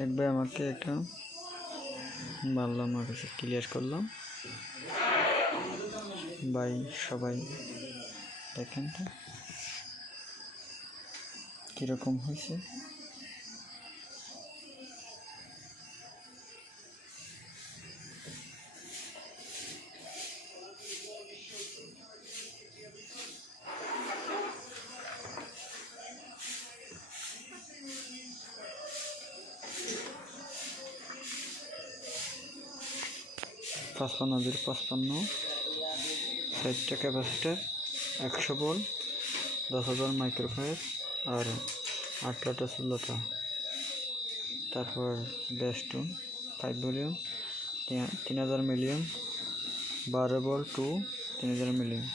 এক ভাই আমাকে একটা বললাম, আমার কাছে ক্লিয়ার করলাম। ভাই সবাই দেখেন তো কীরকম হয়েছে। পাঁচপান্ন 60টা ক্যাপাসিটার, 100 ভোল্ট, 10,000 মাইক্রোফ্যারাড আর 8টা ষোলোটা। তারপর বেস্টুন 5 volume, 3000 million, 12 volt to 3000 million.